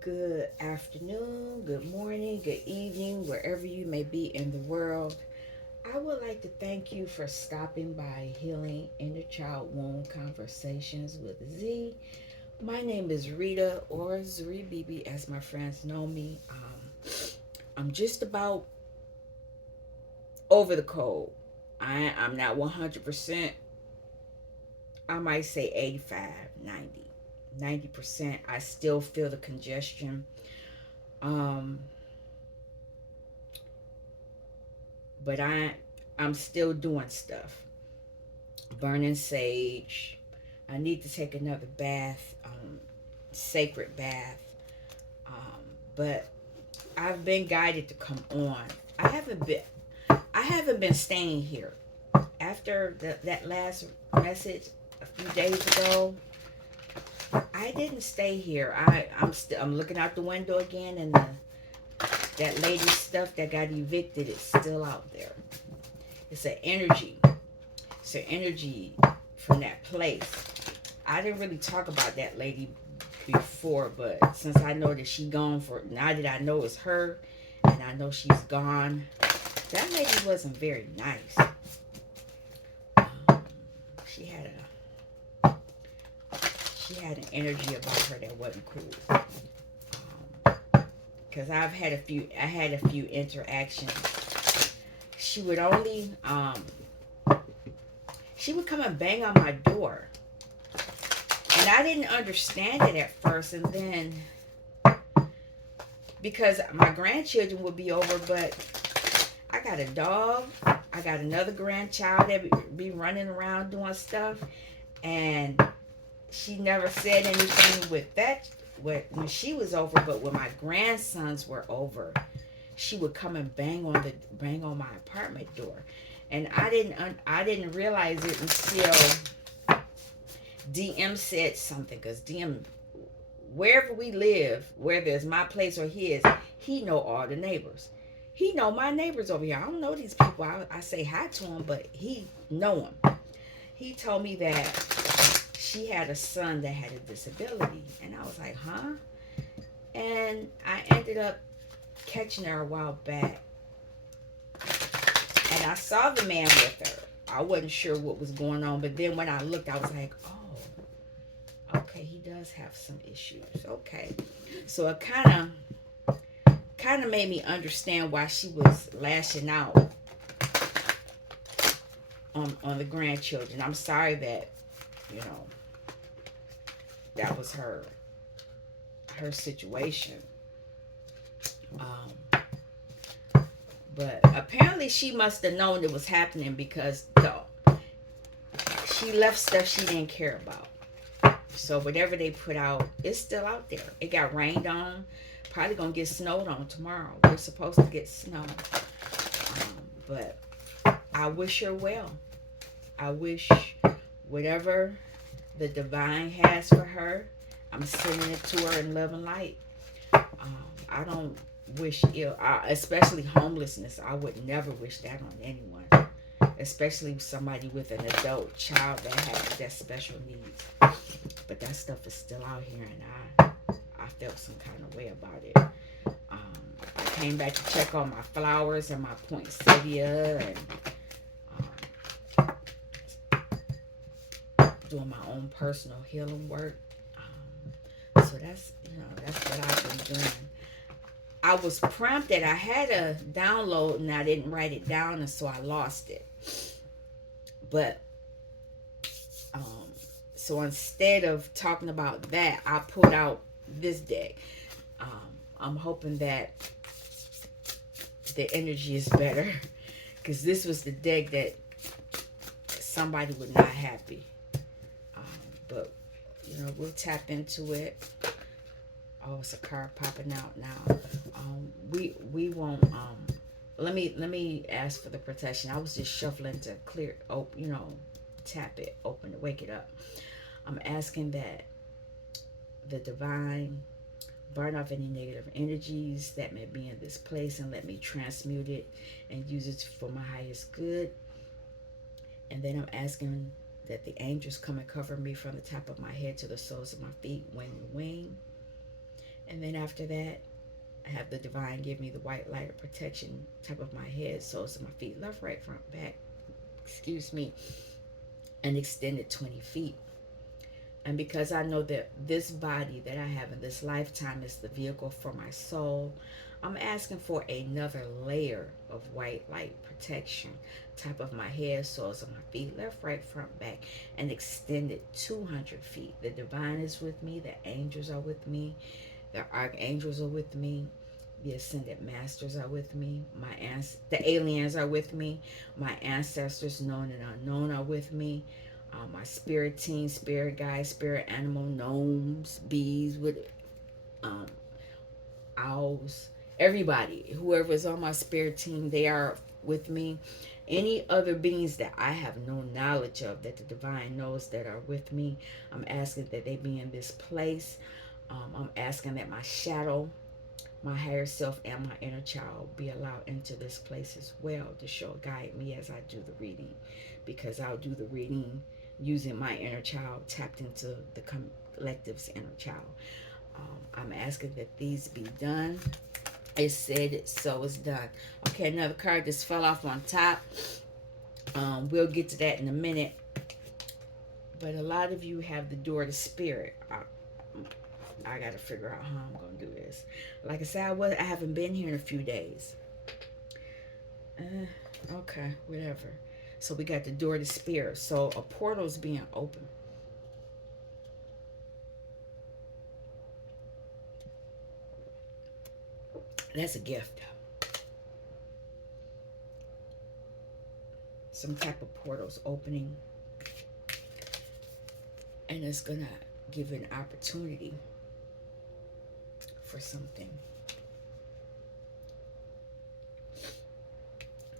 Good afternoon, good morning, good evening, wherever you may be in the world. I would like to thank you for stopping by Healing Inner Child Wound Conversations with Z. My name is Rita, or Zuri Bibi as my friends know me. I'm just about over the cold. I'm not 100%. I might say 85, 90%. I still feel the congestion. Um, but I'm still doing stuff. Burning sage. I need to take another bath, sacred bath. Um, but I've been guided to come on. I haven't been. I haven't been staying here after that last message a few days ago. I didn't stay here. I'm looking out the window again, and that lady's stuff that got evicted is still out there. It's an energy. It's an energy from that place. I didn't really talk about that lady before, but since I know that she gone for now that I know it's her and I know she's gone, that lady wasn't very nice. Um, she had a she had an energy about her that wasn't cool. Because I had a few interactions. She would only she would come and bang on my door, and I didn't understand it at first, and then because my grandchildren would be over, but I got a dog. I got another grandchild that be running around doing stuff, and she never said anything with that when she was over. But when my grandsons were over, she would come and bang on my apartment door, and I didn't realize it until DM said something. Because DM, wherever we live, whether it's my place or his, he know all the neighbors. He know my neighbors over here. I don't know these people. I say hi to him, but he know them. He told me that she had a son that had a disability, and I was like, huh? And I ended up catching her a while back, and I saw the man with her. I wasn't sure what was going on, but then when I looked, I was like, oh, okay, he does have some issues. Okay, so it kind of made me understand why she was lashing out on the grandchildren. I'm sorry that you know that was her situation. Um, but apparently she must have known it was happening because she left stuff she didn't care about. So whatever they put out, it's still out there. It got rained on. Probably gonna get snowed on tomorrow. We're supposed to get snow. But I wish her well. I wish whatever the divine has for her, I'm sending it to her in love and light. I don't wish ill, especially homelessness. I would never wish that on anyone, especially somebody with an adult child that has that special needs. But that stuff is still out here, and I felt some kind of way about it. I came back to check on my flowers and my poinsettia, and doing my own personal healing work. So that's what I've been doing. I was prompted. I had a download and I didn't write it down, and so I lost it. But um, so instead of talking about that, I pulled out this deck. Um, I'm hoping that the energy is better because this was the deck that somebody was not happy. Um, but we'll tap into it. Oh, it's a card popping out now. We won't. Let me ask for the protection. I was just shuffling to clear, tap it, open it, wake it up. I'm asking that the divine burn off any negative energies that may be in this place and let me transmute it and use it for my highest good. And then I'm asking that the angels come and cover me from the top of my head to the soles of my feet, wing to wing. And then after that, I have the divine give me the white light of protection, top of my head, soles of my feet, left, right, front, back, excuse me, and extended 20 feet. And because I know that this body that I have in this lifetime is the vehicle for my soul, I'm asking for another layer of white light protection. Top of my head, soles of my feet, left, right, front, back, and extended 200 feet. The divine is with me. The angels are with me. The archangels are with me. The ascended masters are with me. The aliens are with me. My ancestors, known and unknown, are with me. My spirit team, spirit guides, spirit animal, gnomes, bees, with um, owls, everybody, whoever is on my spirit team, they are with me. Any other beings that I have no knowledge of, that the divine knows that are with me, I'm asking that they be in this place. I'm asking that my shadow, my higher self, and my inner child be allowed into this place as well to show, guide me as I do the reading, because I'll do the reading using my inner child tapped into the collective's inner child. I'm asking that these be done. It said it, so it's done. Okay, another card just fell off on top. We'll get to that in a minute. But a lot of you have the door to spirit. I got to figure out how I'm going to do this. Like I said, I haven't been here in a few days. Okay, whatever. So we got the door to spirit. So a portal's being open. That's a gift. Some type of portal's opening. And it's going to give an opportunity for something.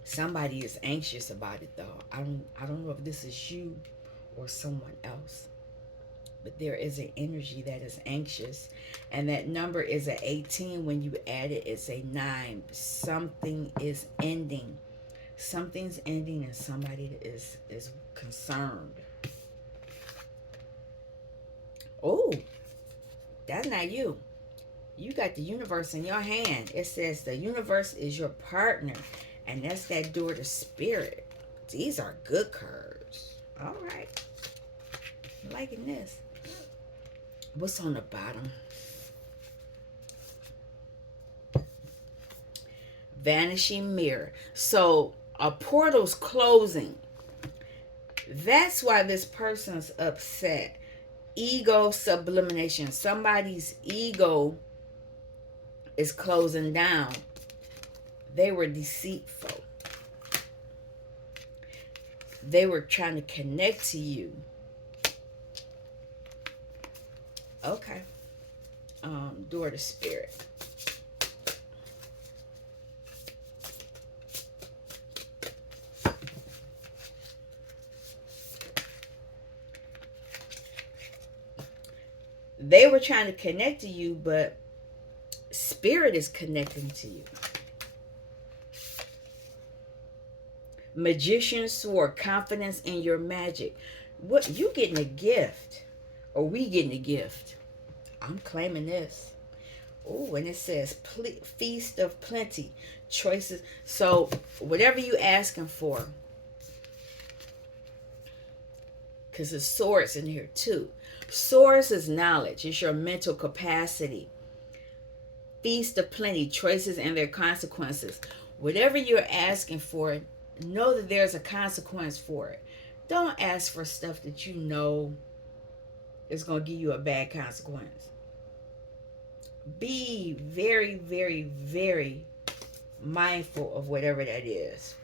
Somebody is anxious about it though. I don't know if this is you or someone else. But there is an energy that is anxious, and that number is an 18. When you add it, it's a 9. Something is ending. Something's ending, and somebody is concerned. Oh, that's not you. You got the universe in your hand. It says the universe is your partner, and that's that door to spirit. These are good cards. All right, I'm liking this. What's on the bottom? Vanishing mirror. So a portal's closing. That's why this person's upset. Ego sublimation. Somebody's ego is closing down. They were deceitful. They were trying to connect to you. Okay. Door to spirit. They were trying to connect to you, but spirit is connecting to you. Magician swore confidence in your magic. What, you getting a gift? Or we getting a gift? I'm claiming this. Oh, and it says feast of plenty, choices. So whatever you asking for, because there's swords in here too. Swords is knowledge. It's your mental capacity. Feast of plenty, choices and their consequences. Whatever you're asking for, know that there's a consequence for it. Don't ask for stuff that you know is going to give you a bad consequence. Be very, very, very mindful of whatever that is.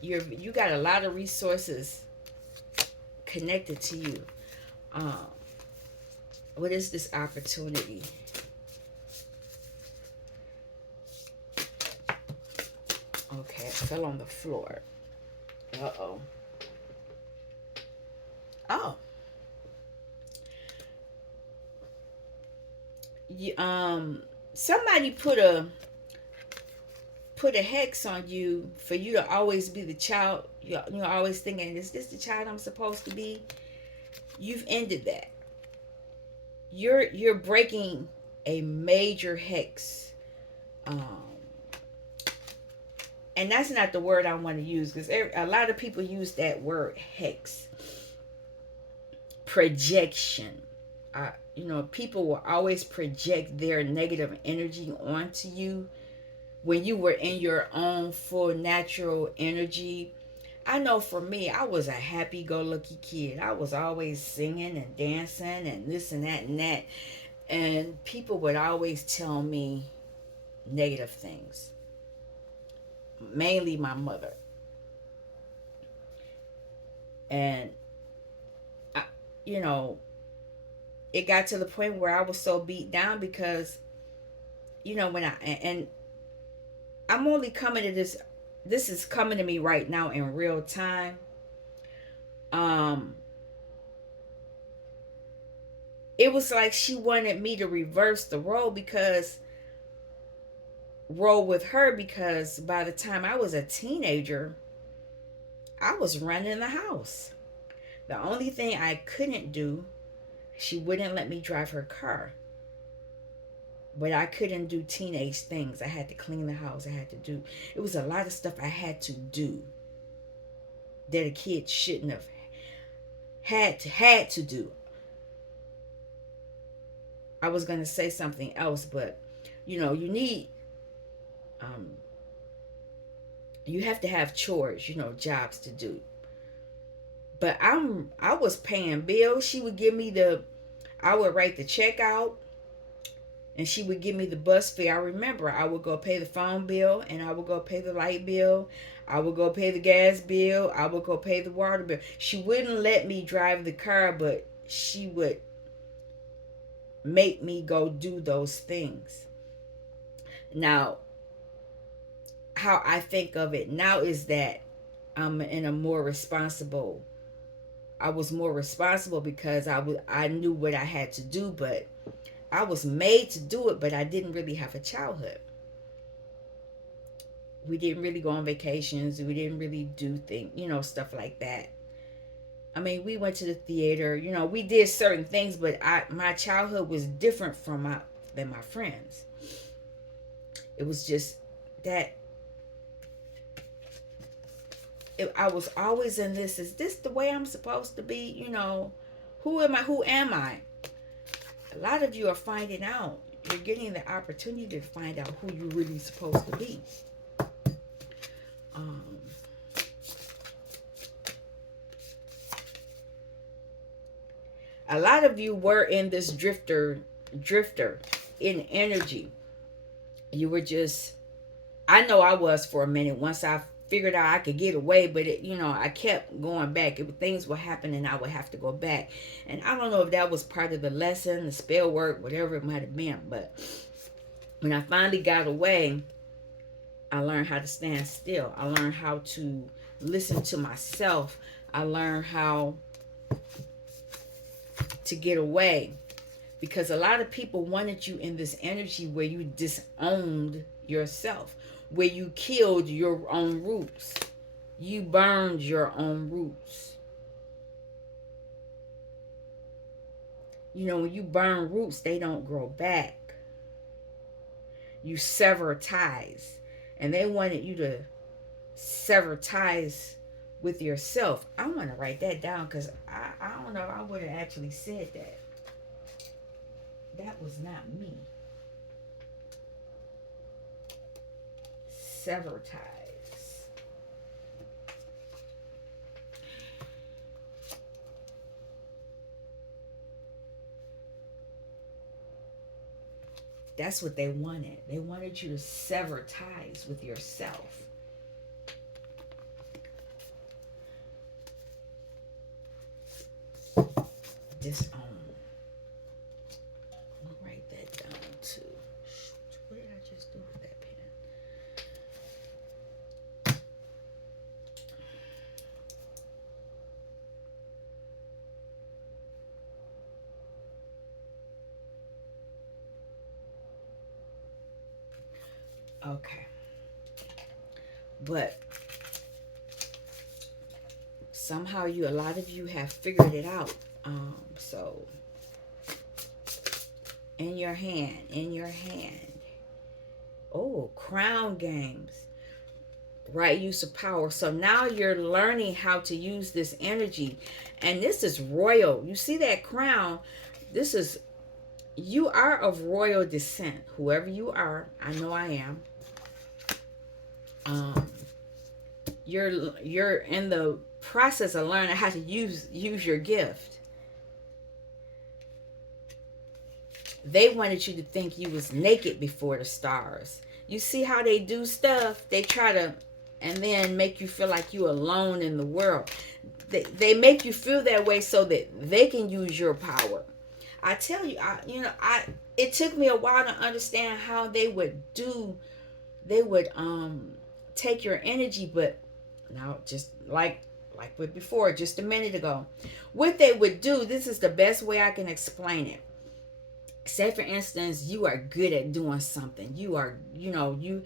You got a lot of resources connected to you. What is this opportunity? Okay, it fell on the floor. Uh-oh. Oh. Somebody put a hex on you for you to always be the child. You're always thinking, is this the child I'm supposed to be? You've ended that. You're breaking a major hex. Um, and that's not the word I want to use, because a lot of people use that word hex. Projection. People will always project their negative energy onto you when you were in your own full natural energy. I know for me, I was a happy-go-lucky kid. I was always singing and dancing and this and that and that. And people would always tell me negative things, mainly my mother. And, I, you know, it got to the point where I was so beat down because, when and I'm only coming to this is coming to me right now in real time. Um, it was like she wanted me to reverse the role with her, because by the time I was a teenager, I was running the house. The only thing I couldn't do, she wouldn't let me drive her car. But I couldn't do teenage things. I had to clean the house. It was a lot of stuff I had to do that a kid shouldn't have had to do. I was going to say something else, but um, you have to have chores, jobs to do. But I was paying bills. I would write the check out, and she would give me the bus fare. I remember I would go pay the phone bill, and I would go pay the light bill. I would go pay the gas bill. I would go pay the water bill. She wouldn't let me drive the car, but she would make me go do those things. Now, how I think of it now is that I'm in a more responsible. I was more responsible because I knew what I had to do, but I was made to do it, but I didn't really have a childhood. We didn't really go on vacations. We didn't really do things, stuff like that. I mean, we went to the theater. We did certain things, but my childhood was different than my friends. It was just that I was always in this. Is this the way I'm supposed to be? Who am I? Who am I? A lot of you are finding out. You're getting the opportunity to find out who you're really supposed to be. A lot of you were in this drifter in energy. You were just, I know I was for a minute. Once I figured out I could get away, but I kept going back. Things would happen and I would have to go back. And I don't know if that was part of the lesson, the spell work, whatever it might have been. But when I finally got away, I learned how to stand still. I learned how to listen to myself. I learned how to get away, because a lot of people wanted you in this energy where you disowned yourself, where you killed your own roots. You burned your own roots. When you burn roots, they don't grow back. You sever ties. And they wanted you to sever ties with yourself. I want to write that down, because I don't know, I would have actually said that. That was not me. Sever ties. That's what they wanted. They wanted you to sever ties with yourself. Disown. I'm gonna write that down too. What did I just do with that pen? Okay. But somehow a lot of you have figured it out. So In your hand. In your hand. Oh, crown games. Right use of power. So now you're learning how to use this energy. And this is royal. You see that crown? This is, you are of royal descent. Whoever you are, I know I am. Um, you're in the process of learning how to use your gift. They wanted you to think you was naked before the stars. You see how they do stuff? They try to, and then make you feel like you alone in the world. They make you feel that way so that they can use your power. I tell you, I it took me a while to understand how they would take your energy, but now just like with before, just a minute ago, what they would do, this is the best way I can explain it. Say for instance, you are good at doing something. You are, you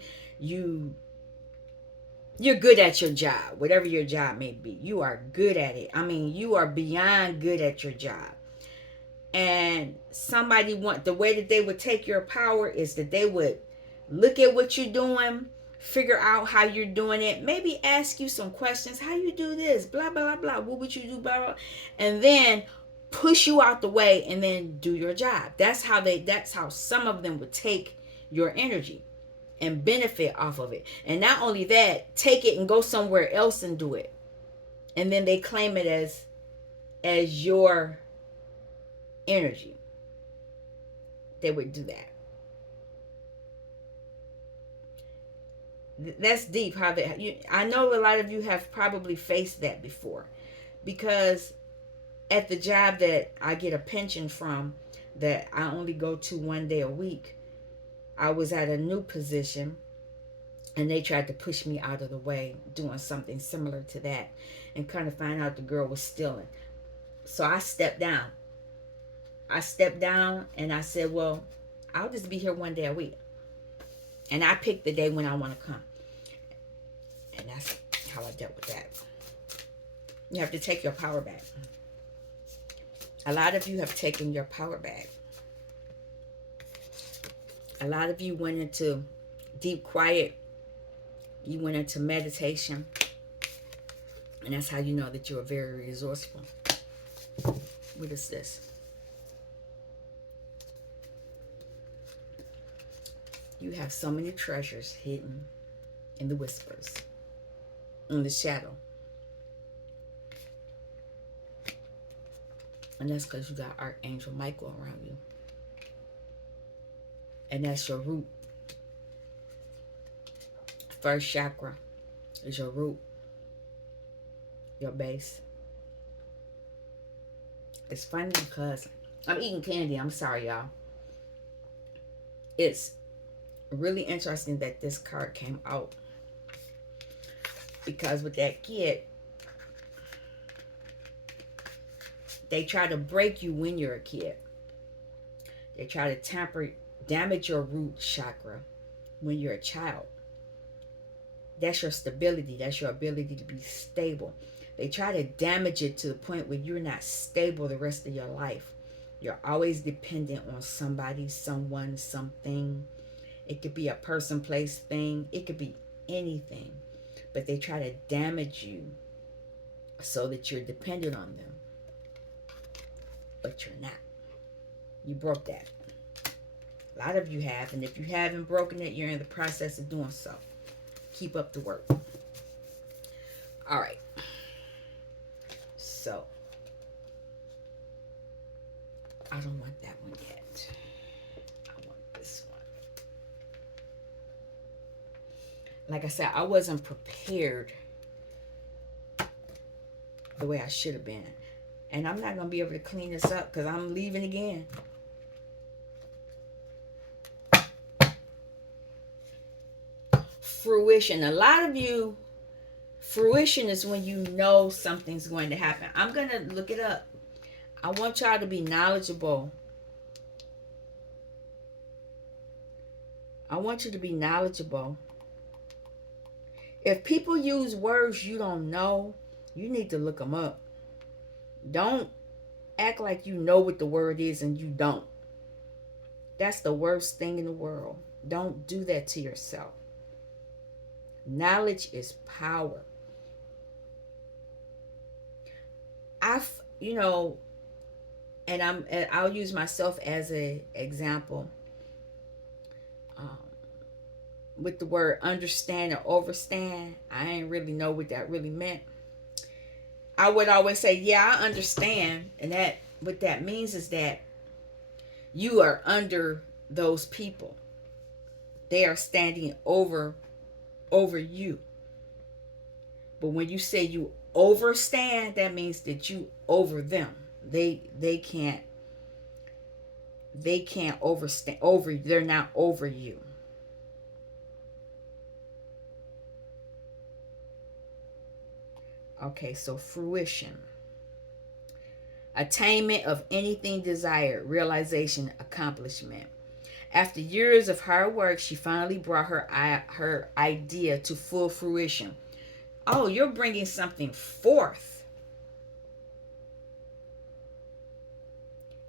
you're good at your job, whatever your job may be. You are good at it. I mean, you are beyond good at your job. And somebody want, the way that they would take your power is that they would look at what you're doing, figure out how you're doing it, maybe ask you some questions. How you do this? Blah blah blah. What would you do? Blah blah. And then push you out the way and then do your job. That's how some of them would take your energy and benefit off of it. And not only that, take it and go somewhere else and do it. And then they claim it as your energy. They would do that. That's deep. I know a lot of you have probably faced that before, because at the job that I get a pension from, that I only go to 1 day a week, I was at a new position and they tried to push me out of the way doing something similar to that, and kind of find out the girl was stealing. So I stepped down. And I said, well, I'll just be here 1 day a week. And I picked the day when I want to come. And that's how I dealt with that. You have to take your power back. A lot of you have taken your power back. A lot of you went into deep quiet. You went into meditation. And that's how you know that you're very resourceful. What is this? You have so many treasures hidden in the whispers, in the shadow. And that's because you got Archangel Michael around you. And that's your root. First chakra is your root, your base. It's funny because I'm eating candy. I'm sorry, y'all. It's really interesting that this card came out, because with that kid, they try to break you when you're a kid. They try to damage your root chakra when you're a child. That's your stability. That's your ability to be stable. They try to damage it to the point where you're not stable the rest of your life. You're always dependent on somebody, someone, something. It could be a person, place, thing. It could be anything. But they try to damage you so that you're dependent on them. But you're not. You broke that. A lot of you have. And if you haven't broken it, you're in the process of doing so. Keep up the work. All right. So, I don't want that one yet. I want this one. Like I said, I wasn't prepared the way I should have been. And I'm not going to be able to clean this up because I'm leaving again. Fruition. A lot of you, fruition is when you know something's going to happen. I'm going to look it up. I want y'all to be knowledgeable. I want you to be knowledgeable. If people use words you don't know, you need to look them up. Don't act like you know what the word is and you don't. That's the worst thing in the world. Don't do that to yourself. Knowledge is power. You know, I'll use myself as a example. Um, with the word understand or overstand, I ain't really know what that really meant. I would always say, yeah, I understand. And that what that means is that you are under those people. They are standing over you. But when you say you overstand, that means that you over them. They can't overstand over, they're not over you. Okay, so fruition. Attainment of anything desired, realization, accomplishment. After years of hard work, she finally brought her idea to full fruition. Oh, you're bringing something forth.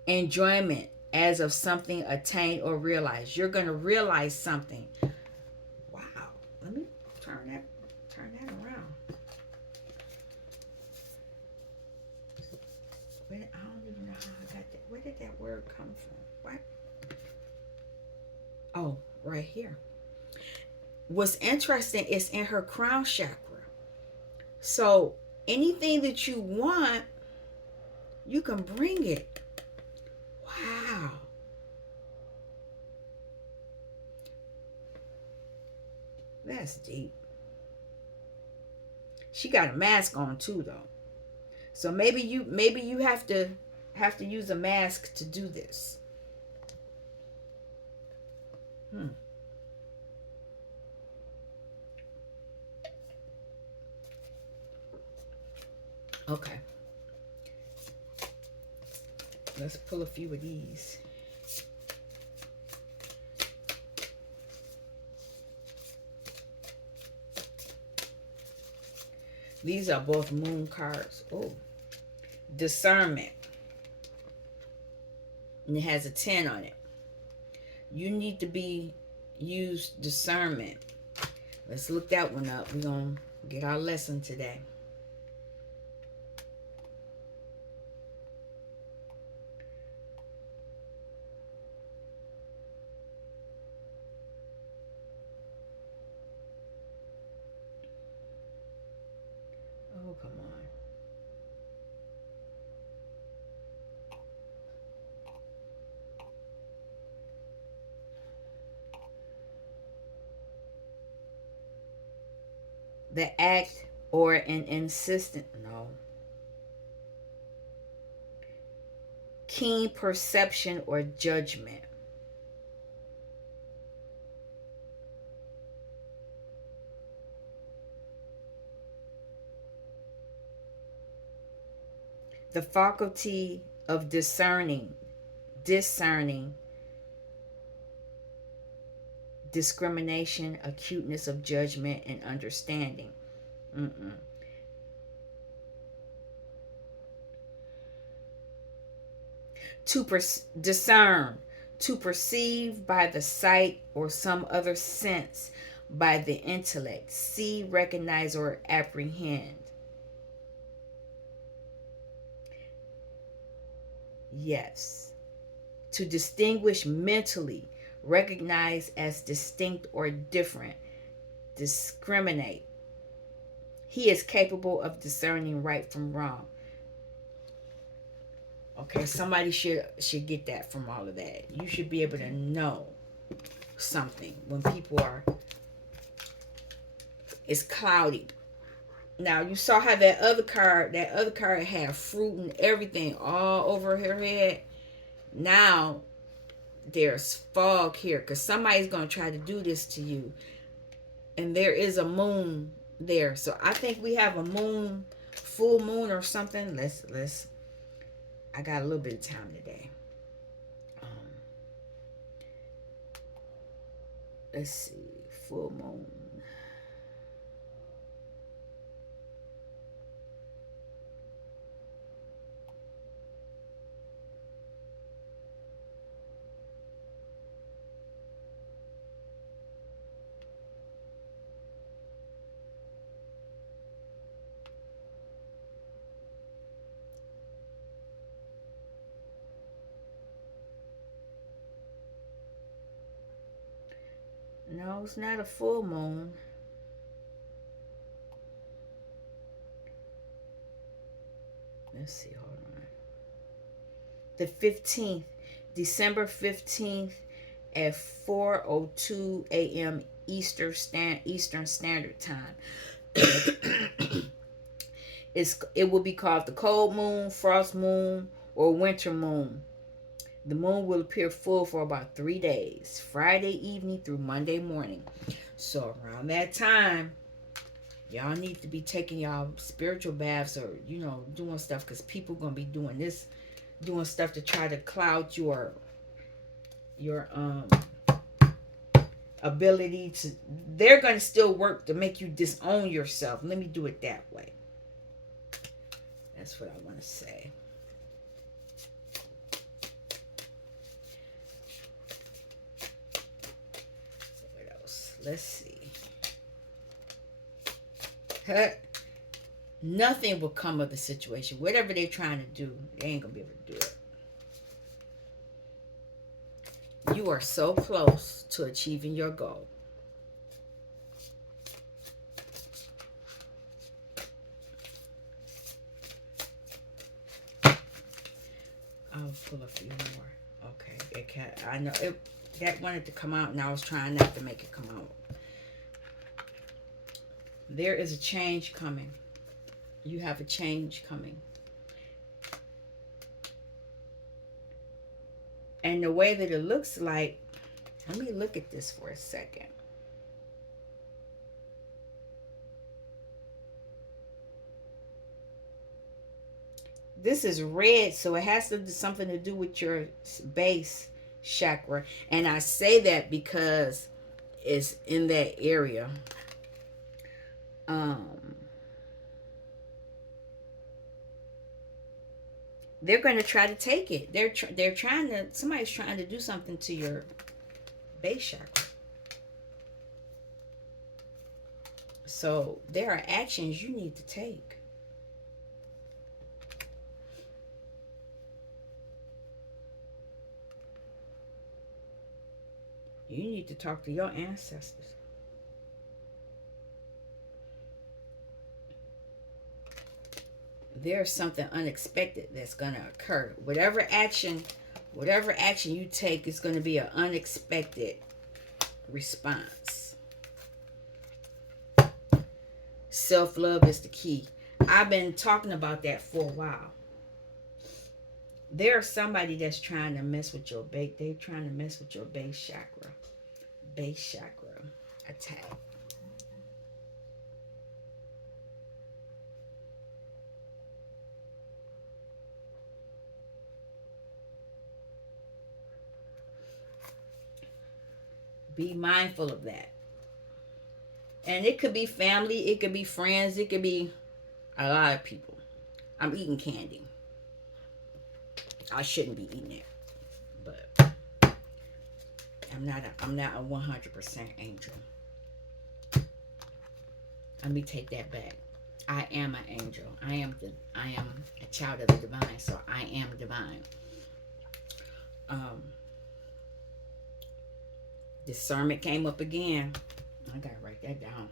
Enjoyment as of something attained or realized. You're going to realize something. Wow. Let me turn that around. I don't even know how I got that. Where did that word come from? What? Oh, right here. What's interesting is in her crown chakra. So anything that you want, you can bring it. Wow. That's deep. She got a mask on too though. So maybe you have to use a mask to do this. Hmm. Okay. Let's pull a few of these. These are both moon cards. Oh. Discernment. And it has a 10 on it. You need to use discernment. Let's look that one up. We're going to get our lesson today. Oh, come on. The act or an insistent, no. Keen perception or judgment. The faculty of discerning, discrimination, acuteness of judgment, and understanding. Mm-mm. To discern, to perceive by the sight or some other sense by the intellect, see, recognize, or apprehend. Yes. To distinguish mentally, recognize as distinct or different, discriminate. He is capable of discerning right from wrong. Okay, somebody should get that from all of that. You should be able to know something when people are, it's cloudy. Now you saw how that other card had fruit and everything all over her head. Now there's fog here because somebody's going to try to do this to you, and there is a moon there. So I think we have a moon, full moon or something. Let's I got a little bit of time today. Let's see, full moon. No, it's not a full moon. Let's see, hold on. The 15th, December 15th at 4:02 a.m. Eastern Standard Time. It will be called the cold moon, frost moon, or winter moon. The moon will appear full for about 3 days, Friday evening through Monday morning. So around that time, y'all need to be taking y'all spiritual baths, or doing stuff, because people gonna be doing this, doing stuff to try to cloud your ability to. They're gonna still work to make you disown yourself. Let me do it that way. That's what I want to say. What else? Let's see. Nothing will come of the situation. Whatever they're trying to do, they ain't gonna be able to do it. You are so close to achieving your goal. I'll pull a few more. Okay, it can. I know it. That wanted to come out, and I was trying not to make it come out. There is a change coming. You have a change coming. And the way that it looks like, let me look at this for a second. This is red, so it has to do something to do with your base chakra. And I say that because it's in that area. Um, they're going to try to take it. They're trying to. Somebody's trying to do something to your base chakra. So there are actions you need to take. You need to talk to your ancestors. There's something unexpected that's going to occur. Whatever action you take is going to be an unexpected response. Self-love is the key. I've been talking about that for a while. There's somebody that's trying to mess with your base. They're trying to mess with your base chakra. Base chakra attack. Be mindful of that. And it could be family, it could be friends, it could be a lot of people. I'm eating candy. I shouldn't be eating it, but I'm not a 100% angel. Let me take that back. I am an angel. I am a child of the divine, so I am divine. Um, Discernment came up again. I gotta write that down.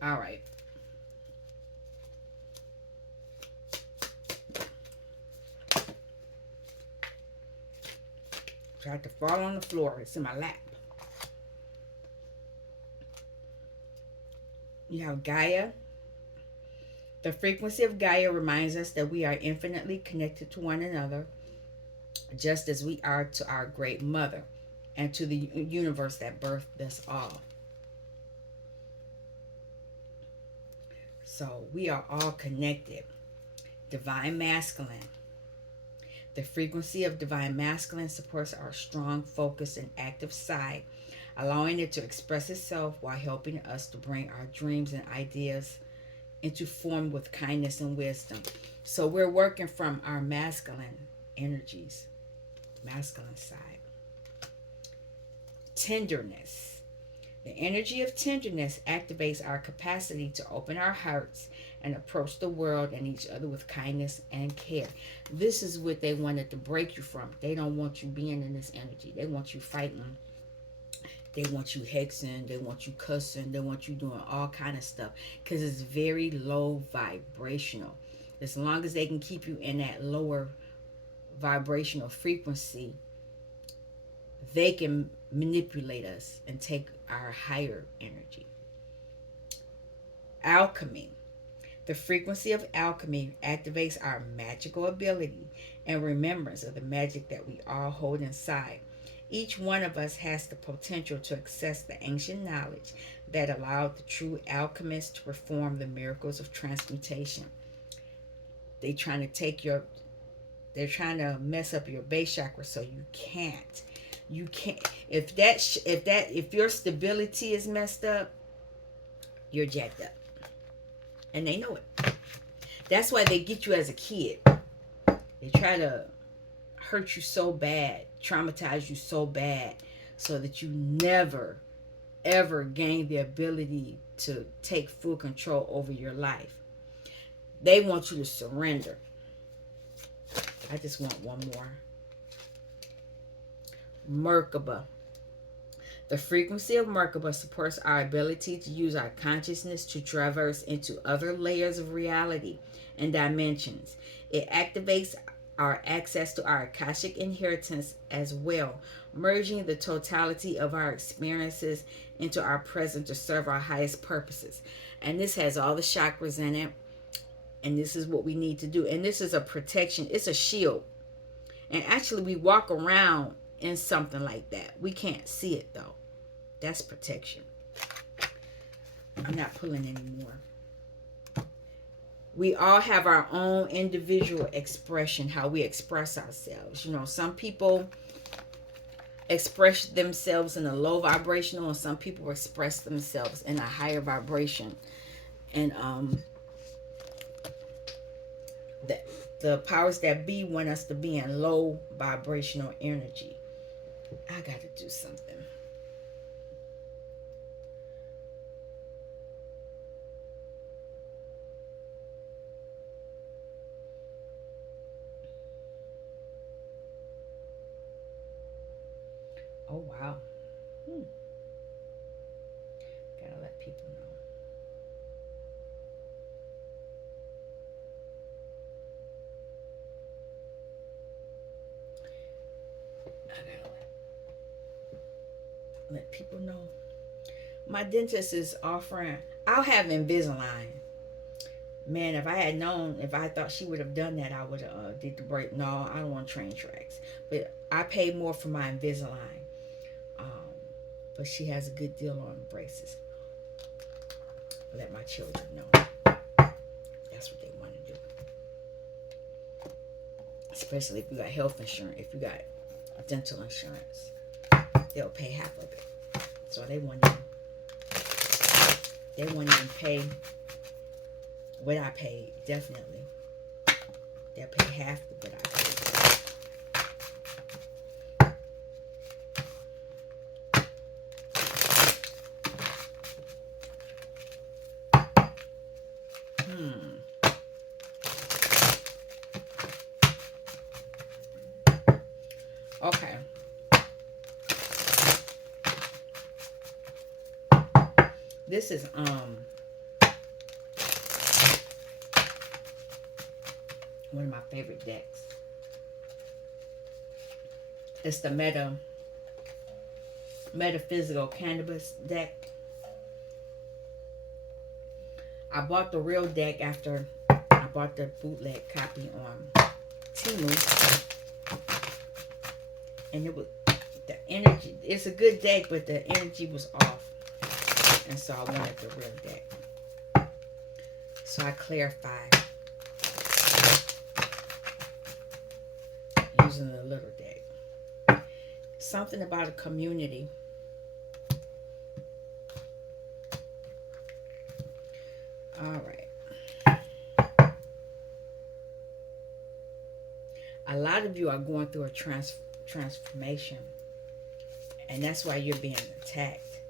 All right. Tried to fall on the floor. It's in my lap. You have Gaia. The frequency of Gaia reminds us that we are infinitely connected to one another, just as we are to our great mother and to the universe that birthed us all. So we are all connected. Divine Masculine. The frequency of Divine Masculine supports our strong, focused, and active side, allowing it to express itself while helping us to bring our dreams and ideas into form with kindness and wisdom. So we're working from our masculine energies, masculine side. Tenderness. The energy of tenderness activates our capacity to open our hearts and approach the world and each other with kindness and care. This is what they wanted to break you from. They don't want you being in this energy. They want you fighting. They want you hexing. They want you cussing. They want you doing all kind of stuff because it's very low vibrational. As long as they can keep you in that lower vibrational frequency, they can manipulate us and take our higher energy. Alchemy. The frequency of alchemy activates our magical ability and remembrance of the magic that we all hold inside. Each one of us has the potential to access the ancient knowledge that allowed the true alchemists to perform the miracles of transmutation. They trying to take your they're trying to mess up your base chakra so you can't if your stability is messed up, you're jacked up. And they know it. That's why they get you as a kid. They try to hurt you so bad, traumatize you so bad, so that you never, ever gain the ability to take full control over your life. They want you to surrender. I just want one more. Merkaba. The frequency of Merkaba supports our ability to use our consciousness to traverse into other layers of reality and dimensions. It activates our access to our Akashic inheritance as well, merging the totality of our experiences into our present to serve our highest purposes. And this has all the chakras in it. And this is what we need to do. And this is a protection. It's a shield. And actually, we walk around in something like that. We can't see it, though. That's protection. I'm not pulling anymore. We all have our own individual expression, how we express ourselves. You know, some people express themselves in a low vibrational, and some people express themselves in a higher vibration. And the powers that be want us to be in low vibrational energy. I gotta do something. Oh wow. Gotta let people know. I gotta let people know. My dentist is offering. I'll have Invisalign. Man, if I had known, if I thought she would have done that, I would have did the break. No, I don't want train tracks. But I paid more for my Invisalign. But she has a good deal on braces. Let my children know. That's what they want to do. Especially if you got health insurance, if you got dental insurance, they'll pay half of it. So they won't even pay what I paid. Definitely, they'll pay half of what I paid. Okay. This is one of my favorite decks. It's the metaphysical cannabis deck. I bought the real deck after I bought the bootleg copy on Temu. And it was the energy. It's a good deck, but the energy was off. And so I wanted the real deck. So I clarified using the little deck. Something about a community. All right. A lot of you are going through a transformation, and that's why you're being attacked.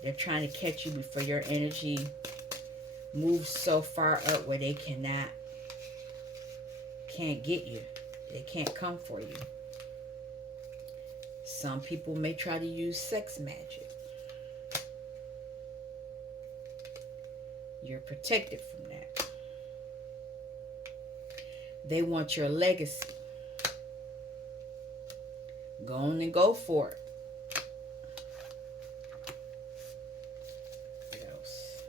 They're trying to catch you before your energy moves so far up where they can't get you. They can't come for you. Some people may try to use sex magic. You're protected from that. They want your legacy. Go on and go for it. What else?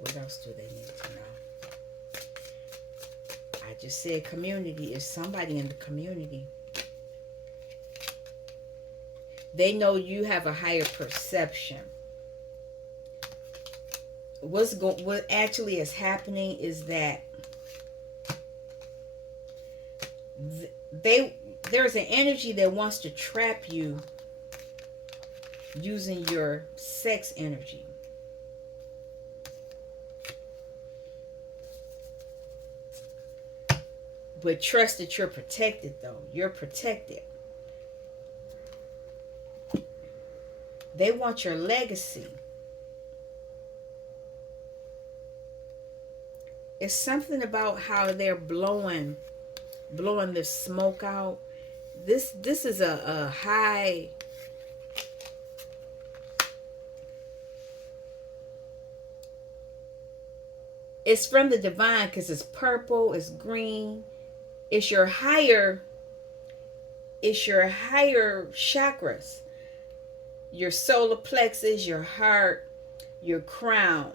What else do they need to know? I just said community. Is somebody in the community? They know you have a higher perception. What actually is happening is that there's an energy that wants to trap you using your sex energy. But trust that you're protected, though. You're protected. They want your legacy. It's something about how they're blowing the smoke out. This is a high. It's from the divine because it's purple, it's green. It's your higher chakras. Your solar plexus, your heart, your crown.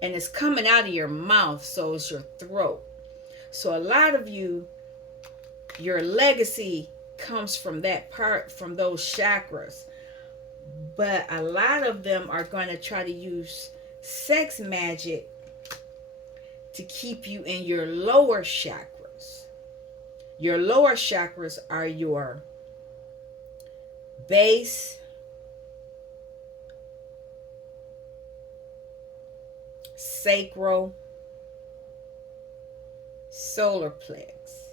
And it's coming out of your mouth, so it's your throat. So a lot of you, your legacy comes from that part, from those chakras. But a lot of them are going to try to use sex magic to keep you in your lower chakras. Your lower chakras are your base, sacral, solar plex.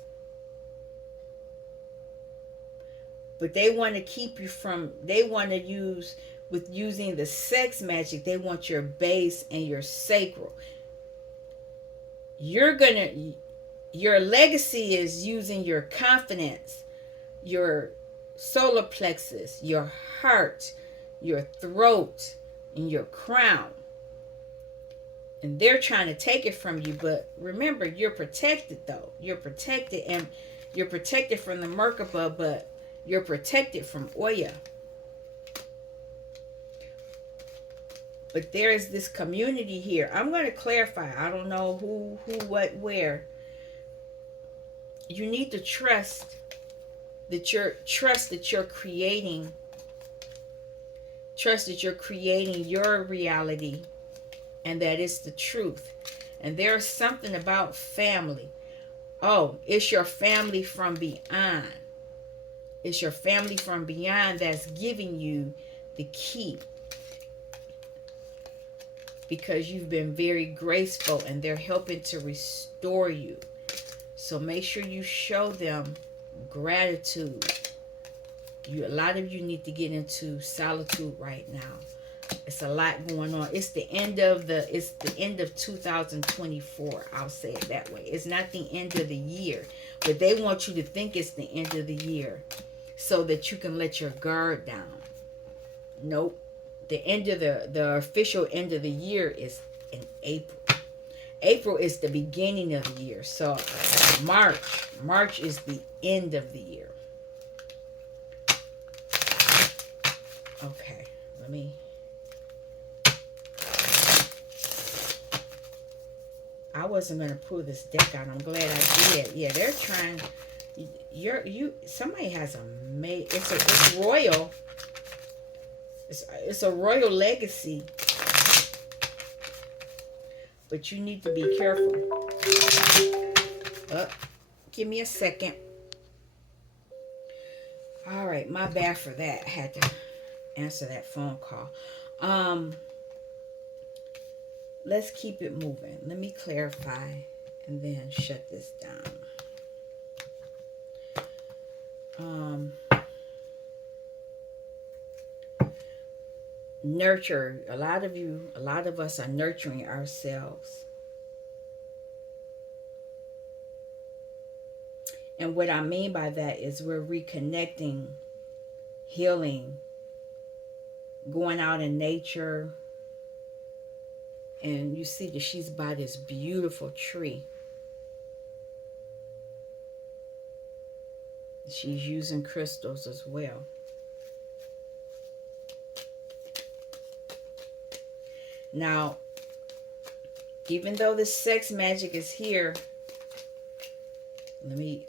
But they want to keep you from, they want to use, with using the sex magic, they want your base and your sacral. Your legacy is using your confidence, your solar plexus, your heart, your throat, and your crown. And they're trying to take it from you, but remember, you're protected, though. You're protected, and you're protected from the Merkaba, but you're protected from Oya. But there is this community here. I'm going to clarify. I don't know who, what, where. You need to trust that you're creating. Trust that you're creating your reality, and that it's the truth. And there's something about family. Oh, it's your family from beyond. It's your family from beyond that's giving you the key. Because you've been very graceful, and they're helping to restore you. So make sure you show them gratitude. A lot of you need to get into solitude right now. It's a lot going on. It's the end of 2024. I'll say it that way. It's not the end of the year, but they want you to think it's the end of the year so that you can let your guard down. Nope. The end of the official end of the year is in April. April is the beginning of the year. So March is the end of the year. Okay, let me. I wasn't gonna pull this deck out. I'm glad I did. Yeah, they're trying. Somebody has it's royal. It's a royal legacy, but you need to be careful. Give me a second. All right, my bad for that. I had to answer that phone call. Um, let's keep it moving. Let me clarify and then shut this down. Nurture. A lot of us are nurturing ourselves. And what I mean by that is we're reconnecting, healing, going out in nature. And you see that she's by this beautiful tree. She's using crystals as well. Now, even though the sex magic is here, a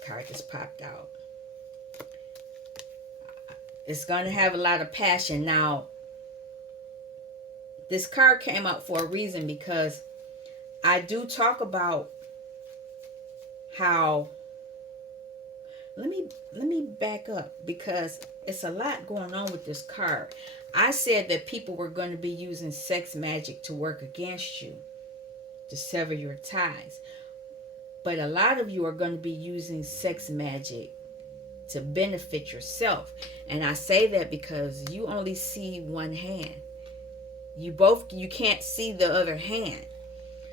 card just popped out. It's going to have a lot of passion. Now, this card came out for a reason, because I do talk about how, let me back up, because it's a lot going on with this card. I said that people were going to be using sex magic to work against you, to sever your ties. But a lot of you are going to be using sex magic to benefit yourself. And I say that because you only see one hand. You can't see the other hand.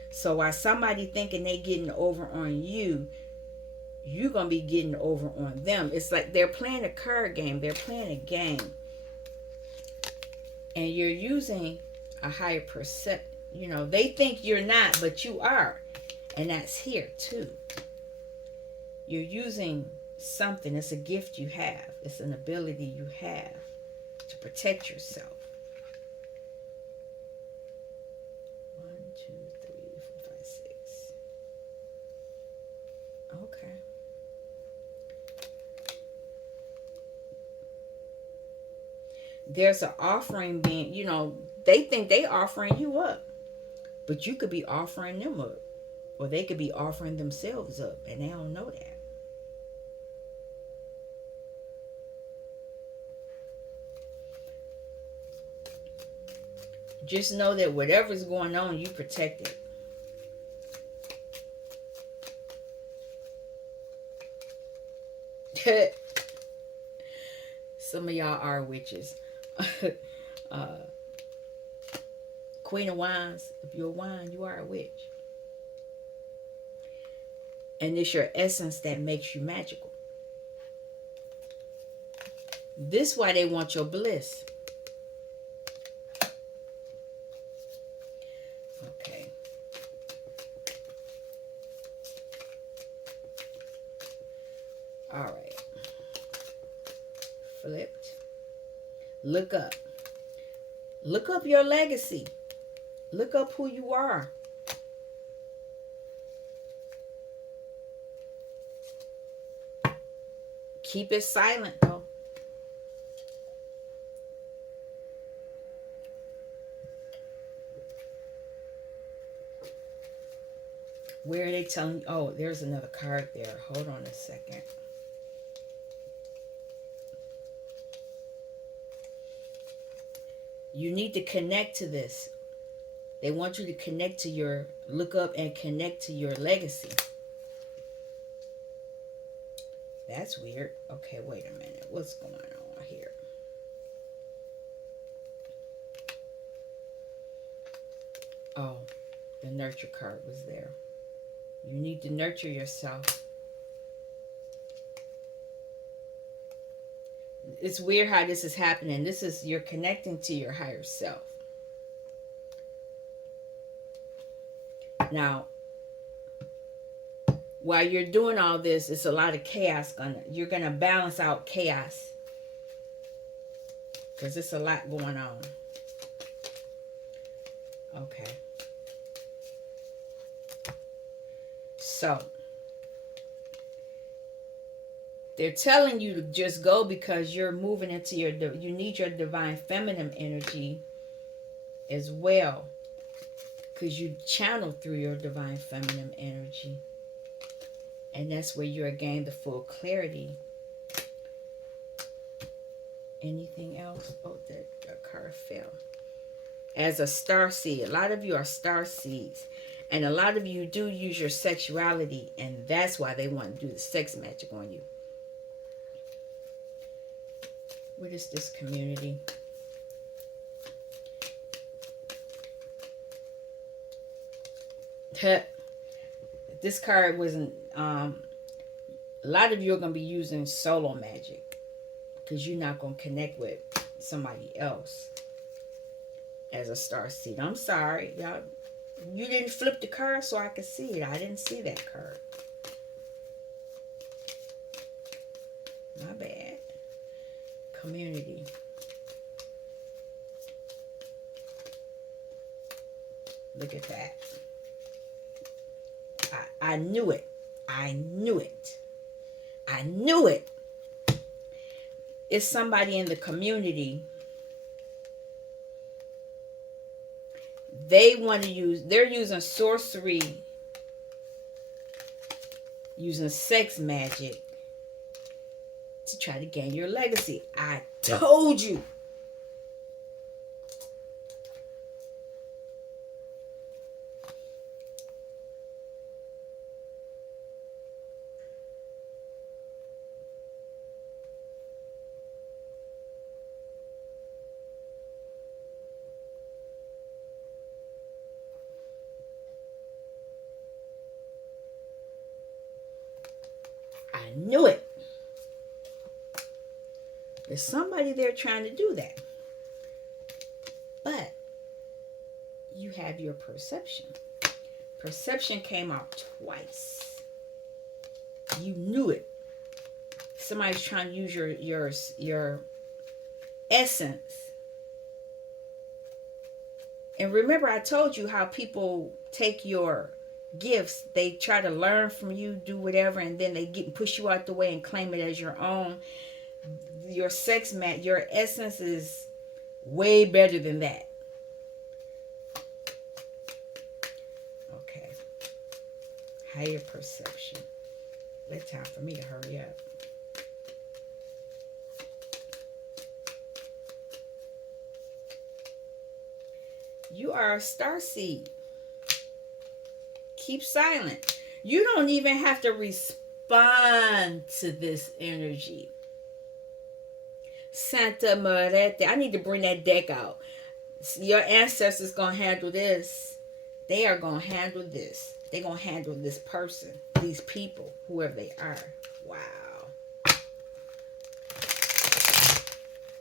So while somebody thinking they getting over on you, you're going to be getting over on them. It's like they're playing a card game. They're playing a game. And you're using a higher percent. They think you're not, but you are. And that's here too. You're using something. It's a gift you have. It's an ability you have to protect yourself. 1, 2, 3, 4, 5, 6. Okay. There's an offering being, they think they offering you up, but you could be offering them up, or they could be offering themselves up, and they don't know that. Just know that whatever's going on, you protect it. Some of y'all are witches. Queen of Wands, if you're a wand, you are a witch. And it's your essence that makes you magical. This is why they want your bliss. Okay. All right. Flipped. Look up. Look up your legacy. Look up who you are. Keep it silent, though. Where are they telling you? Oh, there's another card there. Hold on a second. You need to connect to this. They want you to connect to your, look up and connect to your legacy. That's weird. Okay, wait a minute. What's going on here? Oh, the nurture card was there. You need to nurture yourself. It's weird how this is happening. This is, you're connecting to your higher self. Now, while you're doing all this, it's a lot of chaos. You're going to balance out chaos. Because there's a lot going on. Okay. So, they're telling you to just go because you're moving into your, you need your divine feminine energy as well. Because you channel through your divine feminine energy. And that's where you're gaining the full clarity Anything else? Oh, the card fell. As a star seed, a lot of you are star seeds. And a lot of you do use your sexuality, and that's why they want to do the sex magic on you. What is this community? This card wasn't, a lot of you are going to be using solo magic because you're not going to connect with somebody else as a star seed. I'm sorry, y'all. You didn't flip the card so I could see it. I didn't see that card. My bad. Community. Look at that. I knew it. I knew it. I knew it. It's somebody in the community. They want to use, they're using sorcery, using sex magic to try to gain your legacy. I told you. I knew it. There's somebody there trying to do that. But you have your perception. Perception came out twice. You knew it. Somebody's trying to use your essence. And remember, I told you how people take your gifts, they try to learn from you, do whatever, and then they push you out the way and claim it as your own. Your sex mat, your essence is way better than that. Okay. Higher perception. It's time for me to hurry up. You are a starseed. Keep silent. You don't even have to respond to this energy. Santa Marete. I need to bring that deck out. Your ancestors going to handle this. They are going to handle this. They're going to handle this person, these people, whoever they are. Wow.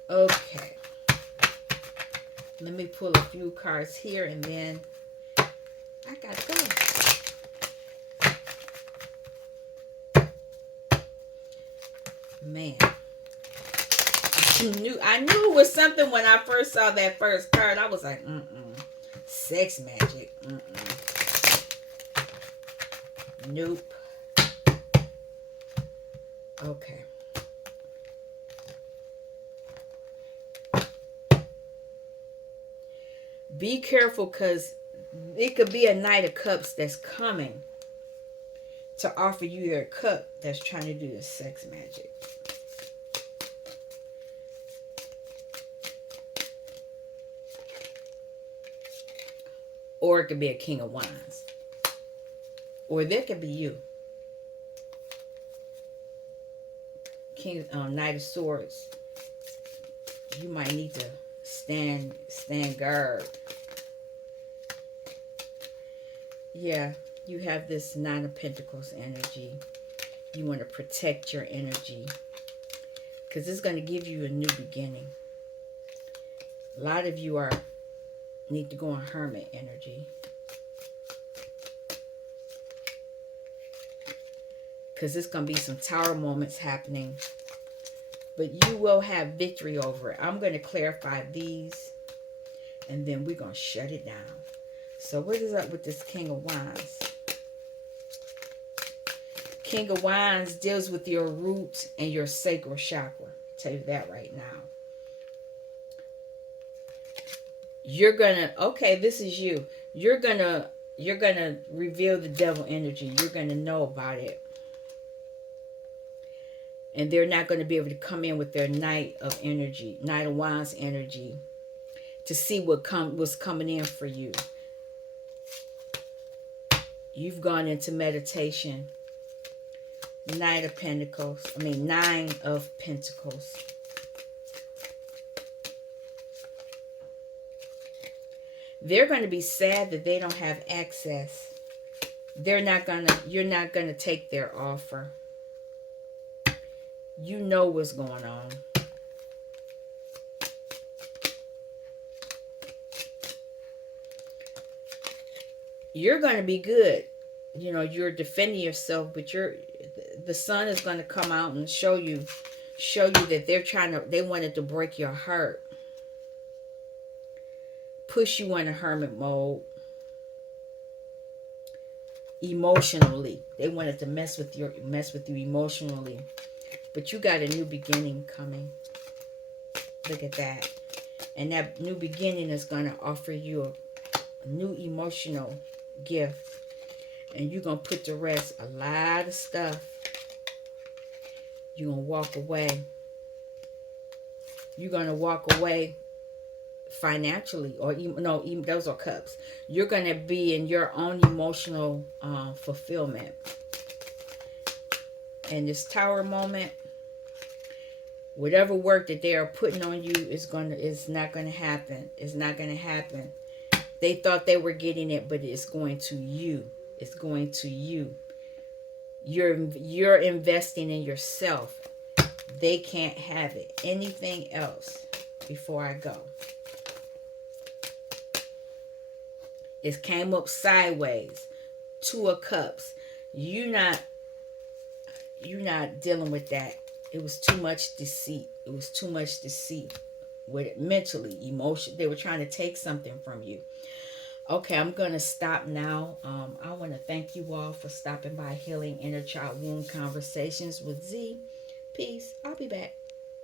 Okay. Let me pull a few cards here and then I got to go. Man, I knew it was something when I first saw that first card. I was like, sex magic. Nope. Okay. Be careful, because it could be a Knight of Cups that's coming to offer you their cup that's trying to do the sex magic. Or it could be a King of Wands. Or there could be you. Knight of Swords. You might need to stand guard. Yeah, you have this Nine of Pentacles energy. You want to protect your energy, because it's going to give you a new beginning. A lot of you need to go on hermit energy, because there's going to be some tower moments happening, but you will have victory over it. I'm going to clarify these, and then we're going to shut it down. So what is up with this King of Wands? King of Wands deals with your root and your sacral chakra. I'll tell you that right now. You're gonna, okay, this is you. You're gonna reveal the devil energy. You're gonna know about it. And they're not going to be able to come in with their Knight of energy, Knight of Wands energy, to see what's coming in for you. You've gone into meditation. Nine of Pentacles. They're going to be sad that they don't have access. You're not going to take their offer. You know what's going on. You're going to be good. You know, you're defending yourself, but the sun is going to come out and show you that they wanted to break your heart. Push you in a hermit mode. Emotionally. They wanted to mess with you emotionally. But you got a new beginning coming. Look at that. And that new beginning is going to offer you a new emotional gift. And you're going to put to rest a lot of stuff. You're going to walk away. You're going to walk away financially. Or even those are cups. You're going to be in your own emotional fulfillment. And this Tower moment, whatever work that they are putting on you is not going to happen. It's not going to happen. They thought they were getting it, but it's going to you. It's going to you. You're investing in yourself. They can't have it. Anything else before I go? It came up sideways. Two of Cups. You're not dealing with that. It was too much deceit. It was too much deceit. With it, mentally, emotion. They were trying to take something from you. Okay, I'm going to stop now. I want to thank you all for stopping by Healing Inner Child Wound Conversations with Z. Peace. I'll be back.